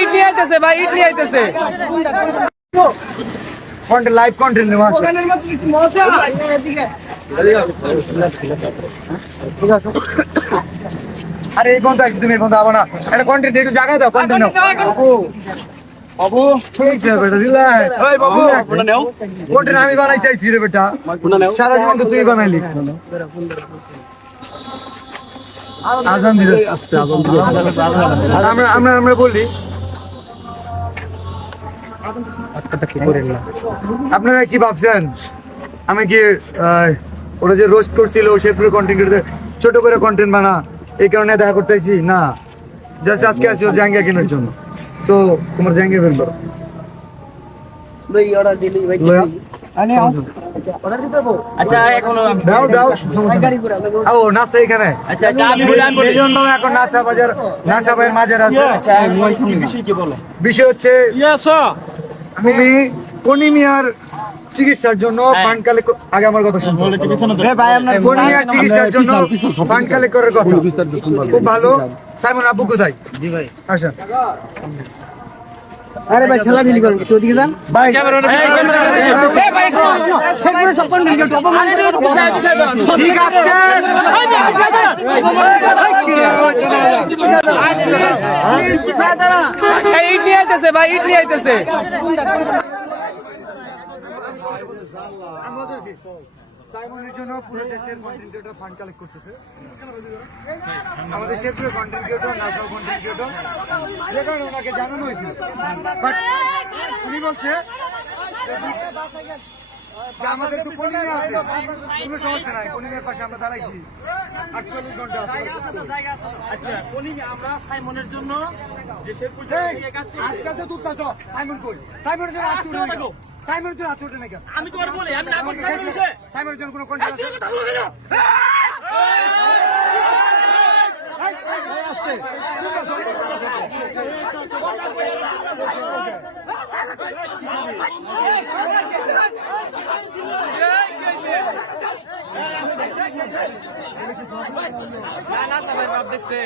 ইট নিয়ে আইতেছে ভাই, ইট নিয়ে আইতেছে। লাইভ কন্টেন্ট নেওয়া আছে। আরে এই বন্ধু আইছি, তুমি এই বন্ধু আবো না, এটা কন্টেন্ট একটু জায়গায় দাও, কন্টেন্ট নাও বাবু। ঠিক আছে বেটা, রিল্যাক্স। ওই বাবু কন্টেন্ট আমি বানাইতে আইছি রে বেটা, সারা জীবন তো তুই বানাইলি। আজান দিলে আমরা বলি আপনারা কি ভাবছেন আমি কি ওরা যে রোস্ট করছিল শেরপুরের কন্টেন্ট ক্রিয়েটর ছোট করে কন্টেন্ট বানা এই কারণে দেখা করতেছি না, জাস্ট আজকে আসি জাঙ্গিয়া কেনার জন্য। তো তোমার জাঙ্গিয়া বের করো ভাই, অর্ডার দিলি ভাই আনে আও। অর্ডার দিতে পারবো? আচ্ছা এখন দাও দাও গাড়ি করে আও নাসা এখানে। আচ্ছা আচ্ছা আমি বলে আনবো। মিলিয়ন বাবা এখন নাসা বাজার, নাসা ভাইয়ের মাঝে আছে। আচ্ছা বিষয় কি বলো? বিষয় হচ্ছে তুমি কোনিমিয়ার চিকিৎসার জন্য ফান্ড কালেক্ট, আগে আমার কথা শুনুন ভাই, আপনার কোনিমিয়ার চিকিৎসার জন্য ফান্ড কালেক্ট করার কথা খুব ভালো। সাইমন আব্বু কোথায়? জি ভাই আসেন। আরে ভাই ছেলা ঢিলি করুন তো দিকে যান ভাই। এই ভাই শেরপুরে সব কোন ভিডিও টপ মানে ঠিক আছে। ইট নিয়ে আইতেছে ভাই, ইট নিয়ে আইতেছে। সাইমনের জন্য পুরো দেশের কন্টেন্ট ক্রিয়েটর ফান্ড কালেক্ট করতেছে। আমাদের শেরপুরের content creator, national content creator, যে কারণে ওনাকে জানানো হয়েছিল, বাট উনি বলছে যে আমাদের তো কলিমে আছে, কোনো সমস্যা নাই, কলিমের পাশে আমরা দাঁড়াইছি 48 ঘন্টা। আচ্ছা কলিমে আমরা সাইমনের জন্য যে শেরপুর থেকে কাজ করছি, আজকে তো তুই তো সাইমন কই, সাইমনের জন্য আজ তুই সাইমনের জন্য আত্মটা নাকি? আমি তোমার বলি আমি না করছি সাইমনের বিষয়ে। সাইমনের জন্য কোনো কন্টেন্ট আছে? না সবাই বাপ দেখছে।